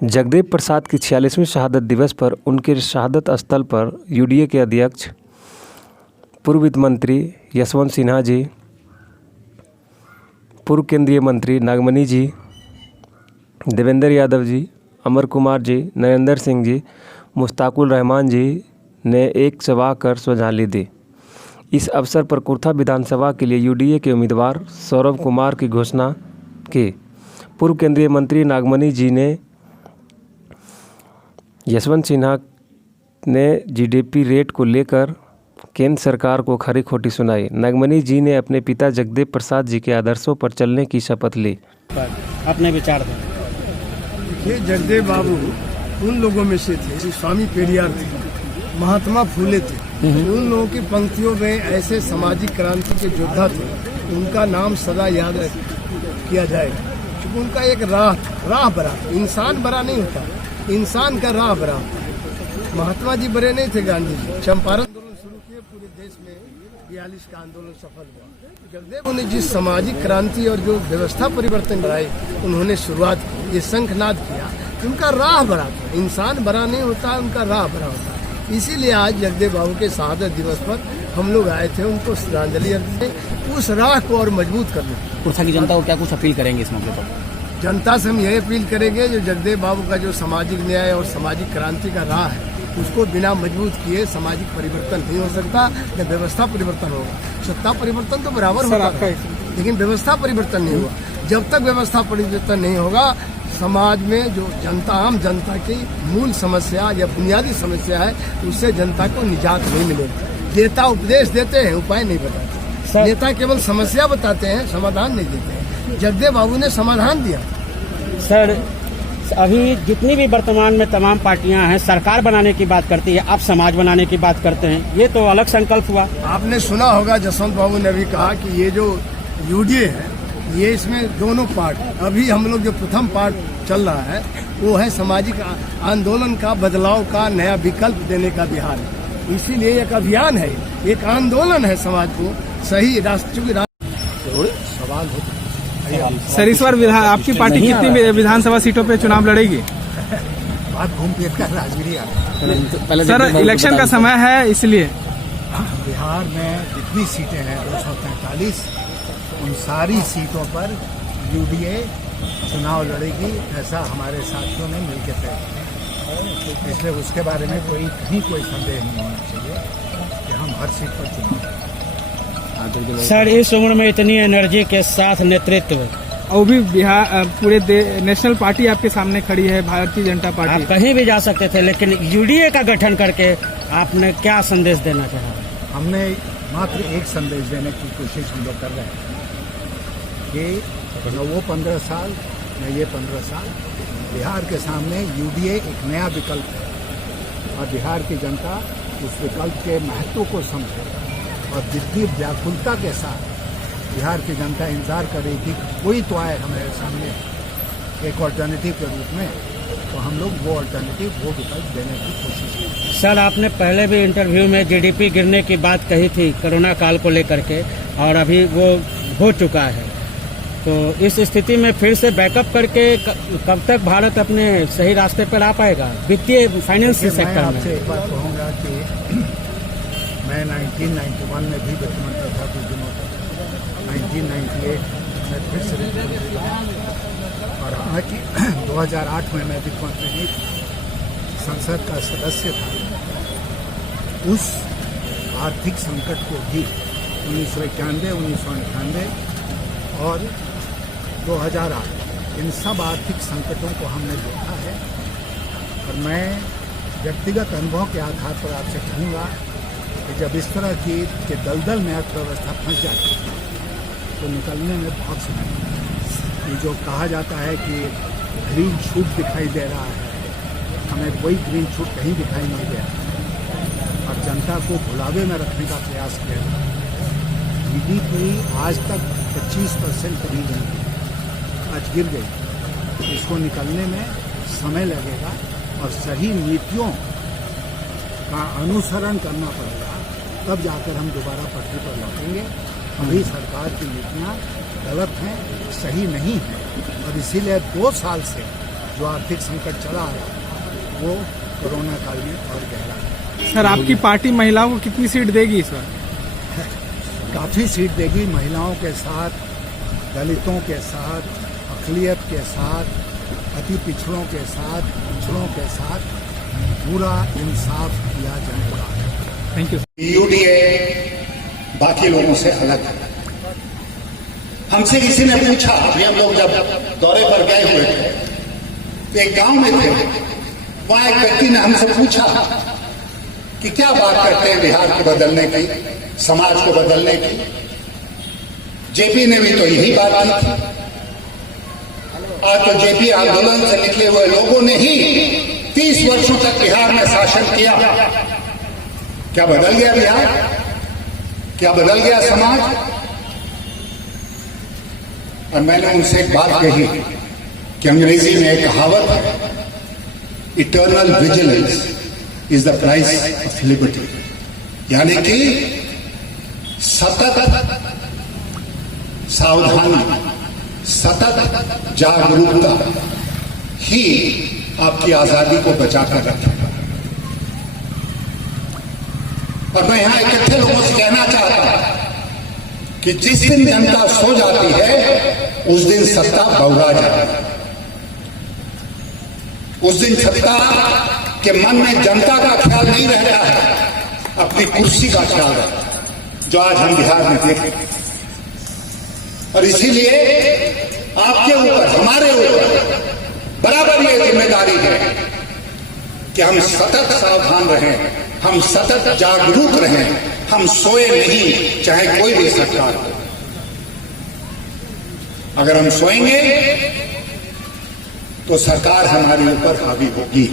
जगदेव प्रसाद की 46वीं शहादत दिवस पर उनके शहादत स्थल पर यूडीए के अध्यक्ष पूर्व वित्त मंत्री यशवंत सिन्हा जी, पूर्व केंद्रीय मंत्री नागमणि जी, देवेंद्र यादव जी, अमर कुमार जी, नरेंद्र सिंह जी, मुश्ताकुर रहमान जी ने एक सभा कर श्रद्धांजलि दी। इस अवसर पर कुर्था विधानसभा के लिए यूडीए के उम्मीदवार सौरभ कुमार की घोषणा की। पूर्व केंद्रीय मंत्री नागमणि जी ने यशवंत सिन्हा ने जीडीपी रेट को लेकर केंद्र सरकार को खरी खोटी सुनाई। नागमणि जी ने अपने पिता जगदेव प्रसाद जी के आदर्शों पर चलने की शपथ ली। अपने विचार दें। देखिए, जगदेव बाबू उन लोगों में से थे, स्वामी पेरियार थे, महात्मा फूले थे। उन लोगों की पंक्तियों में ऐसे सामाजिक क्रांति के योद्धा थे, उनका नाम सदा याद किया जाएगा। क्योंकि उनका एक राह बरा, इंसान बड़ा नहीं होता, इंसान का राह बरा होता। महात्मा जी बड़े नहीं थे, गांधी जी चंपारण आंदोलन शुरू किए, पूरे देश में 42 का आंदोलन सफल हुआ। जगदेव ने जिस सामाजिक क्रांति और जो व्यवस्था परिवर्तन कराई, उन्होंने शुरुआत की, ये शंखनाद किया। उनका राह बड़ा था, इंसान बड़ा नहीं होता, उनका राह बड़ा होता। इसीलिए आज जगदेव बाबू के शहादत दिवस पर हम लोग आए थे उनको श्रद्धांजलि अर्पित, उस राह को और मजबूत करने। कुर्था की जनता को क्या कुछ अपील करेंगे इस मौके पर? जनता से हम यही अपील करेंगे, जो जगदेव बाबू का जो सामाजिक न्याय और सामाजिक क्रांति का राह है, उसको बिना मजबूत किए सामाजिक परिवर्तन नहीं हो सकता, न व्यवस्था परिवर्तन होगा। सत्ता परिवर्तन तो बराबर होगा, लेकिन व्यवस्था परिवर्तन नहीं होगा। जब तक व्यवस्था परिवर्तन नहीं होगा, समाज में जो जनता, आम जनता की मूल समस्या या बुनियादी समस्या है, उससे जनता को निजात नहीं मिलेगी। नेता उपदेश देते हैं, उपाय नहीं बताते। नेता केवल समस्या बताते हैं, समाधान नहीं देते हैं। जगदेव बाबू ने समाधान दिया। सर, अभी जितनी भी वर्तमान में तमाम पार्टियां हैं, सरकार बनाने की बात करती है, आप समाज बनाने की बात करते हैं, ये तो अलग संकल्प हुआ। आपने सुना होगा, जसवंत बाबू ने भी कहा कि ये जो यूडीए है, ये इसमें दोनों पार्ट, अभी हम लोग जो प्रथम पार्ट चल रहा है, वो है सामाजिक आंदोलन का, बदलाव का, नया विकल्प देने का बिहार है। इसीलिए एक अभियान है, एक आंदोलन है समाज को सही राष्ट्र सवाल होता। सर, इस बार आपकी पार्टी कितनी विधानसभा सीटों पे चुनाव लड़ेगी? बात घूम फिर कर राजगिरी। सर, इलेक्शन का समय है, इसलिए बिहार में जितनी सीटें हैं 243, उन सारी सीटों पर यूडीए चुनाव लड़ेगी, ऐसा हमारे साथियों ने मिलकर तय किया। इसलिए उसके बारे में कहीं कोई संदेह नहीं होना चाहिए कि हम हर सीट पर चुनाव। सर, इस उम्र में इतनी एनर्जी के साथ नेतृत्व, और भी बिहार पूरे नेशनल पार्टी आपके सामने खड़ी है, भारतीय जनता पार्टी। आप कहीं भी जा सकते थे, लेकिन यूडीए का गठन करके आपने क्या संदेश देना चाहा? हमने मात्र एक संदेश देने की कोशिश हम लोग कर रहे हैं कि न वो 15 साल न ये 15 साल, बिहार के सामने यूडीए एक नया विकल्प है, और बिहार की जनता उस विकल्प के महत्व को समझे, और जितनी व्याकुलता के साथ बिहार की जनता इंतजार कर रही थी कि कोई तो आए हमारे सामने एक ऑल्टरनेटिव के रूप में, तो हम लोग वो ऑल्टरनेटिव, वो विकल्प देने की कोशिश की। सर, आपने पहले भी इंटरव्यू में जीडीपी गिरने की बात कही थी कोरोना काल को लेकर के, और अभी वो हो चुका है। तो इस स्थिति में फिर से बैकअप करके कब तक भारत अपने सही रास्ते पर आ पाएगा वित्तीय फाइनेंस सेक्टर में? मैं आपसे एक बात कहूँगा कि मैं 1991 में भी वित्त मंत्री था कुछ दिनों तक, 1998 में फिर से वित्त मंत्री था, और हालांकि 2008 में मैं वित्त मंत्री नहीं था, संसद का सदस्य था। उस आर्थिक संकट को भी 1991, 1998 और 2008, इन सब आर्थिक संकटों को हमने देखा है। और मैं व्यक्तिगत अनुभव के आधार पर आपसे कहूँगा कि जब इस तरह की दलदल में अर्थव्यवस्था फंस जाती है, तो निकलने में बहुत समय लगता है। ये जो कहा जाता है कि ग्रीन शूट दिखाई दे रहा है, हमें कोई ग्रीन शूट कहीं दिखाई नहीं दे रहा, और जनता को भुलावे में रखने का प्रयास किया जा रहा है। जीडीपी आज तक 25% करीब नहीं, आज गिर गई। इसको निकलने में समय लगेगा, और सही नीतियों का अनुसरण करना पड़ेगा, तब जाकर हम दोबारा पटरी पर लौटेंगे। अभी सरकार की नीतियाँ गलत हैं, सही नहीं हैं, और इसीलिए 2 साल से जो आर्थिक संकट चला आ रहा वो कोरोना काल में और गहरा है। सर आपकी पार्टी महिलाओं को कितनी सीट देगी इस बार? काफ़ी सीट देगी, महिलाओं के साथ, दलितों के साथ, अक़लियत के साथ, अति पिछड़ों के साथ पूरा इंसाफ किया जाएगा। Thank you. यूडीए बाकी लोगों से अलग है। हमसे किसी ने पूछा, अभी हम लोग जब दौरे पर गए हुए थे तो एक गांव में थे, वहां एक व्यक्ति ने हमसे पूछा कि क्या बात करते हैं बिहार को बदलने की, समाज को बदलने की। जेपी ने भी तो यही बात की थी। आज तो जेपी आंदोलन से निकले हुए लोगों ने ही 30 वर्षों तक बिहार में शासन किया। क्या बदल गया बिहार? क्या बदल गया समाज? और मैंने उनसे एक बात कही कि अंग्रेजी में एक कहावत है, eternal vigilance is the price of liberty, यानी कि सतत सावधानी, सतत जागरूकता ही आपकी आजादी को बचाकर रखेगा। और मैं यहां इकट्ठे लोगों से कहना चाहता हूं कि जिस दिन जनता सो जाती है उस दिन सत्ता बौरा जाती है। उस दिन सत्ता के मन में जनता का ख्याल नहीं रहता है, अपनी कुर्सी का ख्याल रहता है, जो आज हम बिहार में देख रहे हैं। और इसीलिए आपके ऊपर, हमारे ऊपर बराबर ये जिम्मेदारी है कि हम सतत सावधान रहें, हम सतत जागरूक रहें, हम सोए नहीं, चाहे कोई भी सरकार हो। अगर हम सोएंगे तो सरकार हमारे ऊपर हावी होगी।